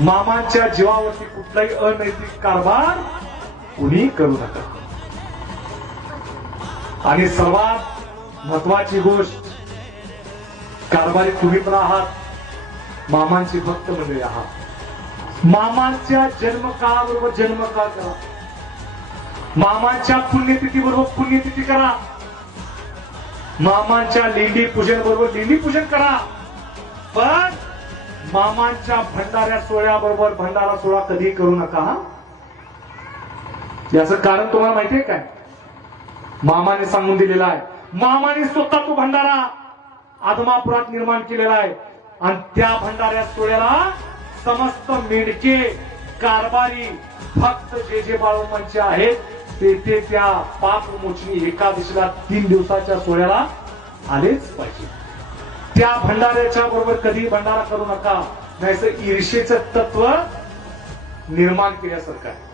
मामांच्या जीवावरती कुठलाही अनैतिक कारभार कुणी करू नका. आणि सर्वात महत्वाची गोष्ट, कारभारी तुम्ही पण आहात, मामांची भक्त मंडळी आहात. मामांच्या जन्मकाळाबरोबर जन्मकाळ करा, मामांच्या पुण्यतिथी बरोबर पुण्यतिथी करा, मामांच्या लेंडी पूजन बरोबर लेंडी पूजन करा. पण मामांच्या भंडाऱ्या सोहळ्याबरोबर भंडारा सोहळा कधी करू नका. याचं कारण तुम्हाला माहितीये काय? मामाने सांगून दिलेलं आहे. मामाने स्वतः तो भंडारा आदमापुरात निर्माण केलेला आहे. आणि त्या भंडाऱ्या सोहळ्याला समस्त मेडके, कारभारी, भक्त जे जे बाळूमांचे आहेत ते त्या पापमोचनी एकादशीला 3 दिवसाच्या सोहळ्याला आलेच पाहिजे. त्या भंडाऱ्याच्या बरोबर कधी भंडारा करू नका, नाहीतर ईर्षेचं तत्व निर्माण केल्यासारखं आहे.